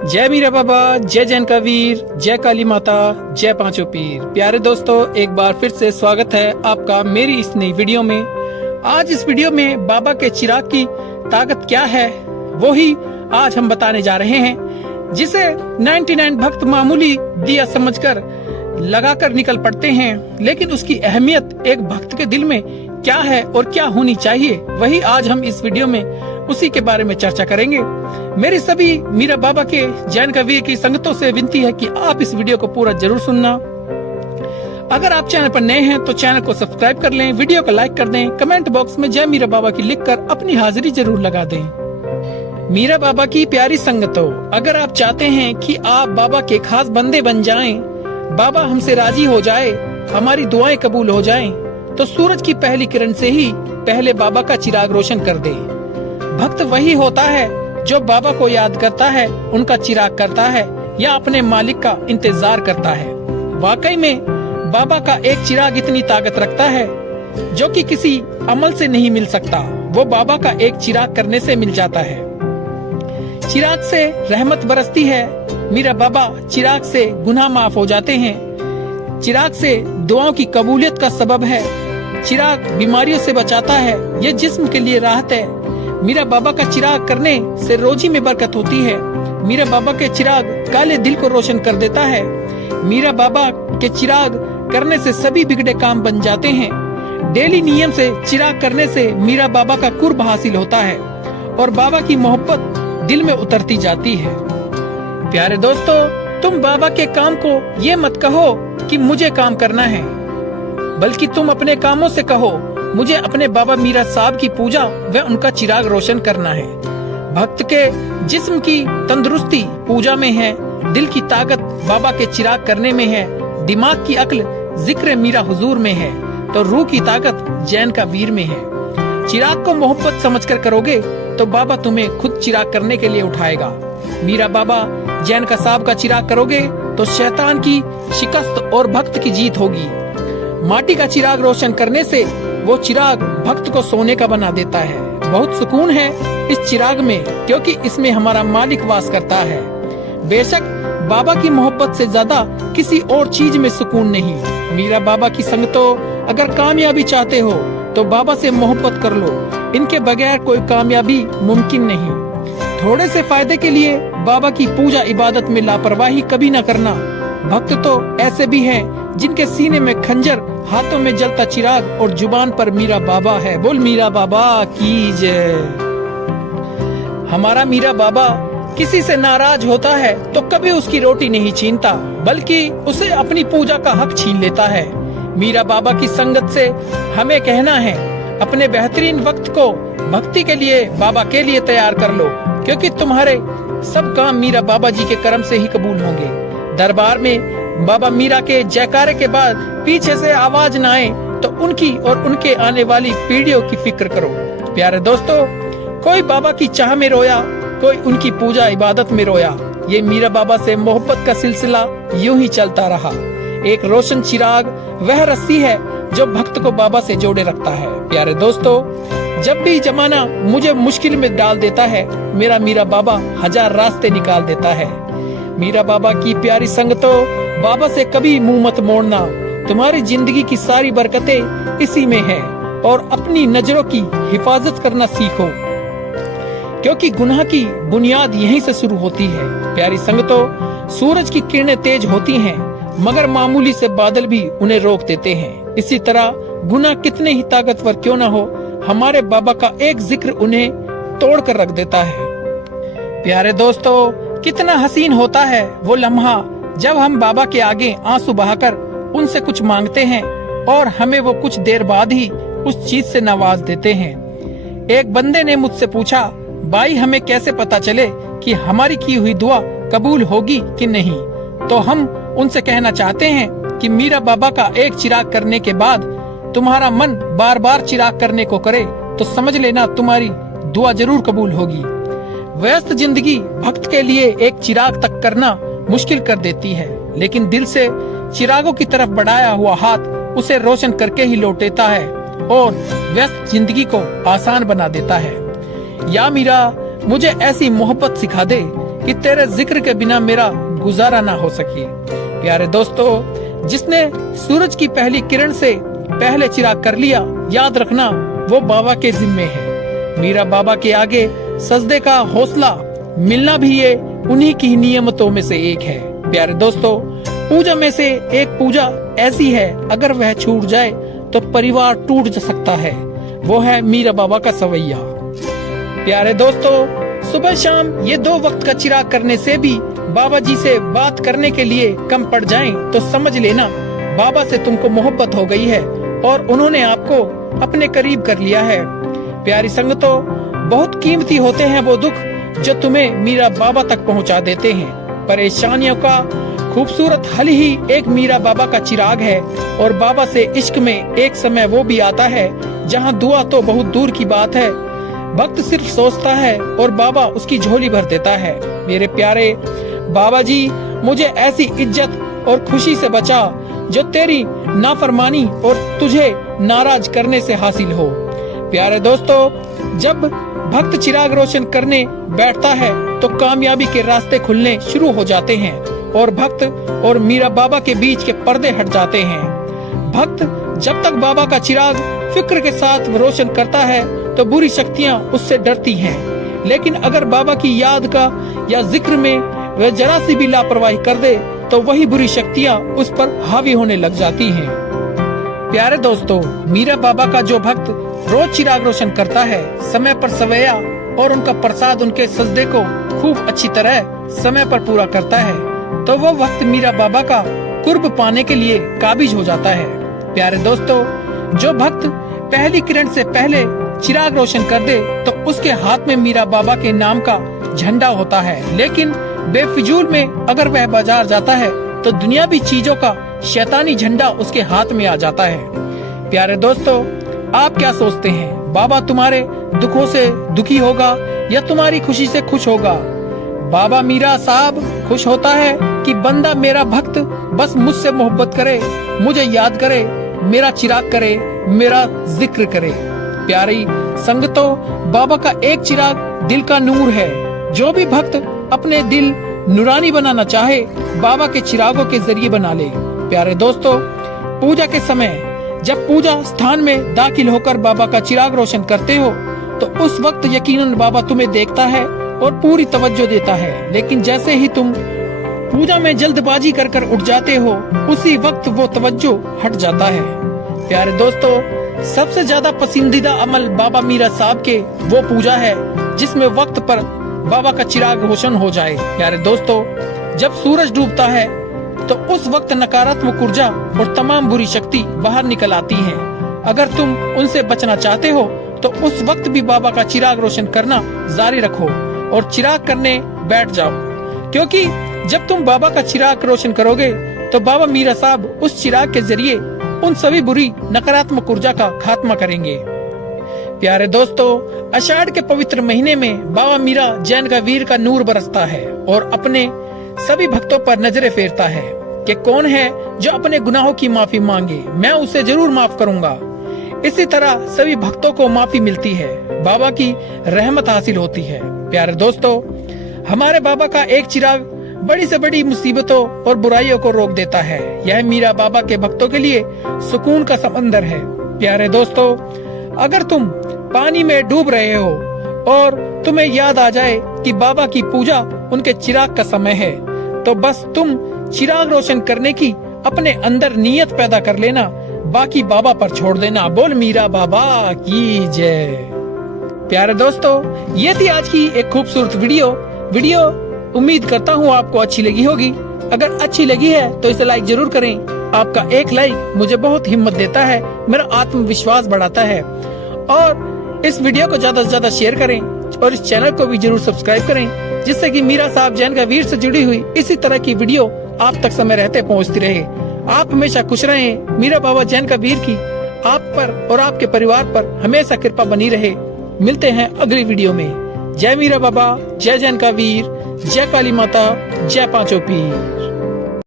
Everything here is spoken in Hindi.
जय मीरा बाबा, जय जैन का वीर, जय काली माता, जय पांचों पीर। प्यारे दोस्तों, एक बार फिर से स्वागत है आपका मेरी इस नई वीडियो में। आज इस वीडियो में बाबा के चिराग की ताकत क्या है वो ही आज हम बताने जा रहे हैं, जिसे 99 भक्त मामूली दिया समझकर लगाकर निकल पड़ते हैं, लेकिन उसकी अहमियत एक भक्त के दिल में क्या है और क्या होनी चाहिए, वही आज हम इस वीडियो में उसी के बारे में चर्चा करेंगे। मेरी सभी मीरा बाबा के जैन का वीर की संगतों से विनती है कि आप इस वीडियो को पूरा जरूर सुनना। अगर आप चैनल पर नए हैं तो चैनल को सब्सक्राइब कर लें, वीडियो को लाइक कर दें, कमेंट बॉक्स में जय मीरा बाबा की लिखकर अपनी हाजिरी जरूर लगा दें। मीरा बाबा की प्यारी संगतों, अगर आप चाहते हैं कि आप बाबा के खास बंदे बन जाएं, बाबा हमसे राजी हो जाए, हमारी दुआएं कबूल हो जाएं, तो सूरज की पहली किरण से ही पहले बाबा का चिराग रोशन कर दे। भक्त वही होता है जो बाबा को याद करता है, उनका चिराग करता है या अपने मालिक का इंतजार करता है। वाकई में बाबा का एक चिराग इतनी ताकत रखता है जो कि किसी अमल से नहीं मिल सकता, वो बाबा का एक चिराग करने से मिल जाता है। चिराग से रहमत बरसती है मीरा बाबा, चिराग से गुनाह माफ हो जाते हैं, चिराग से दुआओं की कबूलियत का सबब है, चिराग बीमारियों से बचाता है, ये जिस्म के लिए राहत है। मीरा बाबा का चिराग करने से रोजी में बरकत होती है। मीरा बाबा के चिराग काले दिल को रोशन कर देता है। मीरा बाबा के चिराग करने से सभी बिगड़े काम बन जाते हैं। डेली नियम से चिराग करने से मीरा बाबा का कुर्ब हासिल होता है और बाबा की मोहब्बत दिल में उतरती जाती है। प्यारे दोस्तों, तुम बाबा के काम को ये मत कहो कि मुझे काम करना है, बल्कि तुम अपने कामों से कहो मुझे अपने बाबा मीरा साहब की पूजा व उनका चिराग रोशन करना है। भक्त के जिस्म की तंदुरुस्ती पूजा में है, दिल की ताकत बाबा के चिराग करने में है, दिमाग की अक्ल जिक्र मीरा हुजूर में है, तो रूह की ताकत जैन का वीर में है। चिराग को मोहब्बत समझकर करोगे तो बाबा तुम्हें खुद चिराग करने के लिए उठाएगा। मीरा बाबा जैन का साहब का चिराग करोगे तो शैतान की शिकस्त और भक्त की जीत होगी। माटी का चिराग रोशन करने से वो चिराग भक्त को सोने का बना देता है। बहुत सुकून है इस चिराग में, क्योंकि इसमें हमारा मालिक वास करता है। बेशक बाबा की मोहब्बत से ज्यादा किसी और चीज में सुकून नहीं। मीरा बाबा की संगतों, अगर कामयाबी चाहते हो तो बाबा से मोहब्बत कर लो, इनके बगैर कोई कामयाबी मुमकिन नहीं। थोड़े से फायदे के लिए बाबा की पूजा इबादत में लापरवाही कभी न करना। भक्त तो ऐसे भी हैं जिनके सीने में खंजर, हाथों में जलता चिराग और जुबान पर मीरा बाबा है। बोल मीरा बाबा की जय। हमारा मीरा बाबा किसी से नाराज होता है तो कभी उसकी रोटी नहीं छीनता, बल्कि उसे अपनी पूजा का हक छीन लेता है। मीरा बाबा की संगत से हमें कहना है, अपने बेहतरीन वक्त को भक्ति के लिए बाबा के लिए तैयार कर लो, क्योंकि तुम्हारे सब काम मीरा बाबा जी के करम से ही कबूल होंगे। दरबार में बाबा मीरा के जयकारे के बाद पीछे से आवाज न आए तो उनकी और उनके आने वाली पीढ़ियों की फिक्र करो। प्यारे दोस्तों, कोई बाबा की चाह में रोया, कोई उनकी पूजा इबादत में रोया। ये मीरा बाबा से मोहब्बत का सिलसिला यूं ही चलता रहा। एक रोशन चिराग वह रस्सी है जो भक्त को बाबा से जोड़े रखता है। प्यारे दोस्तों, जब भी जमाना मुझे मुश्किल में डाल देता है, मेरा मीरा बाबा हजार रास्ते निकाल देता है। मीरा बाबा की प्यारी संगतों, बाबा से कभी मुंह मत मोड़ना। तुम्हारी जिंदगी की सारी बरकतें इसी में है, और अपनी नजरों की हिफाजत करना सीखो, क्योंकि गुनाह की बुनियाद यहीं से शुरू होती है। प्यारी संगतों, सूरज की किरणें तेज होती हैं, मगर मामूली से बादल भी उन्हें रोक देते हैं। इसी तरह गुनाह कितने ही ताकतवर क्यों न हो, हमारे बाबा का एक जिक्र उन्हें तोड़ कर रख देता है। प्यारे दोस्तों, कितना हसीन होता है वो लम्हा जब हम बाबा के आगे आंसू बहाकर उनसे कुछ मांगते हैं और हमें वो कुछ देर बाद ही उस चीज से नवाज देते हैं। एक बंदे ने मुझसे पूछा, भाई हमें कैसे पता चले कि हमारी की हुई दुआ कबूल होगी कि नहीं? तो हम उनसे कहना चाहते हैं कि मीरा बाबा का एक चिराग करने के बाद तुम्हारा मन बार बार चिराग करने को करे तो समझ लेना तुम्हारी दुआ जरूर कबूल होगी। व्यस्त जिंदगी भक्त के लिए एक चिराग तक करना मुश्किल कर देती है, लेकिन दिल से चिरागों की तरफ बढ़ाया हुआ हाथ उसे रोशन करके ही लौटेता है और व्यस्त जिंदगी को आसान बना देता है। या मीरा, मुझे ऐसी मोहब्बत सिखा दे कि तेरे जिक्र के बिना मेरा गुजारा ना हो सके। प्यारे दोस्तों, जिसने सूरज की पहली किरण से पहले चिराग कर लिया, याद रखना वो बाबा के जिम्मे है। मीरा बाबा के आगे सजदे का हौसला मिलना भी ये उन्हीं की नियमतों में से एक है। प्यारे दोस्तों, पूजा में से एक पूजा ऐसी है, अगर वह छूट जाए तो परिवार टूट सकता है, वो है मीरा बाबा का सवैया। प्यारे दोस्तों, सुबह शाम ये 2 वक्त का चिराग करने से भी बाबा जी से बात करने के लिए कम पड़ जाएं, तो समझ लेना बाबा से तुमको मोहब्बत हो गई है और उन्होंने आपको अपने करीब कर लिया है। प्यारी संगतों, बहुत कीमती होते हैं वो दुख जो तुम्हें मीरा बाबा तक पहुंचा देते हैं। परेशानियों का खूबसूरत हल ही एक मीरा बाबा का चिराग है। और बाबा से इश्क में एक समय वो भी आता है जहां दुआ तो बहुत दूर की बात है, भक्त सिर्फ सोचता है और बाबा उसकी झोली भर देता है। मेरे प्यारे बाबा जी, मुझे ऐसी इज्जत और खुशी से बचा जो तेरी नाफरमानी और तुझे नाराज करने से हासिल हो। प्यारे दोस्तों, जब भक्त चिराग रोशन करने बैठता है तो कामयाबी के रास्ते खुलने शुरू हो जाते हैं और भक्त और मीरा बाबा के बीच के पर्दे हट जाते हैं। भक्त जब तक बाबा का चिराग फिक्र के साथ रोशन करता है तो बुरी शक्तियां उससे डरती हैं, लेकिन अगर बाबा की याद का या जिक्र में वह जरा सी भी लापरवाही कर दे तो वही बुरी शक्तियां उस पर हावी होने लग जाती हैं। प्यारे दोस्तों, मीरा बाबा का जो भक्त रोज चिराग रोशन करता है, समय पर सवैया और उनका प्रसाद उनके सजदे को खूब अच्छी तरह समय पर पूरा करता है, तो वो वक्त मीरा बाबा का कुर्ब पाने के लिए काबिज हो जाता है। प्यारे दोस्तों, जो भक्त पहली किरण से पहले चिराग रोशन कर दे तो उसके हाथ में मीरा बाबा के नाम का झंडा होता है, लेकिन बेफिजूल में अगर वह बाजार जाता है तो दुनियावी चीजों का शैतानी झंडा उसके हाथ में आ जाता है। प्यारे दोस्तों, आप क्या सोचते हैं, बाबा तुम्हारे दुखों से दुखी होगा या तुम्हारी खुशी से खुश होगा? बाबा मीरा साहब खुश होता है कि बंदा मेरा भक्त बस मुझसे मोहब्बत करे, मुझे याद करे, मेरा चिराग करे, मेरा जिक्र करे। प्यारी संगतों, बाबा का एक चिराग दिल का नूर है। जो भी भक्त अपने दिल नूरानी बनाना चाहे, बाबा के चिरागों के जरिए बना ले। प्यारे दोस्तों, पूजा के समय जब पूजा स्थान में दाखिल होकर बाबा का चिराग रोशन करते हो तो उस वक्त यकीनन बाबा तुम्हें देखता है और पूरी तवज्जो देता है, लेकिन जैसे ही तुम पूजा में जल्दबाजी कर उठ जाते हो, उसी वक्त वो तवज्जो हट जाता है। प्यारे दोस्तों, सबसे ज्यादा पसंदीदा अमल बाबा मीरा साहब के वो पूजा है जिसमें वक्त पर बाबा का चिराग रोशन हो जाए। प्यारे दोस्तों, जब सूरज डूबता है तो उस वक्त नकारात्मक ऊर्जा और तमाम बुरी शक्ति बाहर निकल आती हैं। अगर तुम उनसे बचना चाहते हो तो उस वक्त भी बाबा का चिराग रोशन करना जारी रखो और चिराग करने बैठ जाओ, क्योंकि जब तुम बाबा का चिराग रोशन करोगे तो बाबा मीरा साहब उस चिराग के जरिए उन सभी बुरी नकारात्मक ऊर्जा का खात्मा करेंगे। प्यारे दोस्तों, आषाढ़ के पवित्र महीने में बाबा मीरा जैन का वीर का नूर बरसता है और अपने सभी भक्तों पर नजरें फेरता है कि कौन है जो अपने गुनाहों की माफी मांगे, मैं उसे जरूर माफ करूंगा। इसी तरह सभी भक्तों को माफी मिलती है, बाबा की रहमत हासिल होती है। प्यारे दोस्तों, हमारे बाबा का एक चिराग बड़ी से बड़ी मुसीबतों और बुराइयों को रोक देता है। यह मीरा बाबा के भक्तों के लिए सुकून का समंदर है। प्यारे दोस्तों, अगर तुम पानी में डूब रहे हो और तुम्हें याद आ जाए कि बाबा की पूजा उनके चिराग का समय है, तो बस तुम चिराग रोशन करने की अपने अंदर नीयत पैदा कर लेना, बाकी बाबा पर छोड़ देना। बोल मीरा बाबा की जय। प्यारे दोस्तों, ये थी आज की एक खूबसूरत वीडियो। उम्मीद करता हूँ आपको अच्छी लगी होगी। अगर अच्छी लगी है तो इसे लाइक जरूर करें। आपका एक लाइक मुझे बहुत हिम्मत देता है, मेरा आत्मविश्वास बढ़ाता है। और इस वीडियो को ज्यादा से ज्यादा शेयर करें और इस चैनल को भी जरूर सब्सक्राइब करें, जिससे कि मीरा साहब जैन का वीर से जुड़ी हुई इसी तरह की वीडियो आप तक समय रहते पहुंचती रहे। आप हमेशा खुश रहें। मीरा बाबा जैन का वीर की आप पर और आपके परिवार पर हमेशा कृपा बनी रहे। मिलते हैं अगली वीडियो में। जय मीरा बाबा, जय जैन का वीर, जय काली माता, जय पांचों पीर।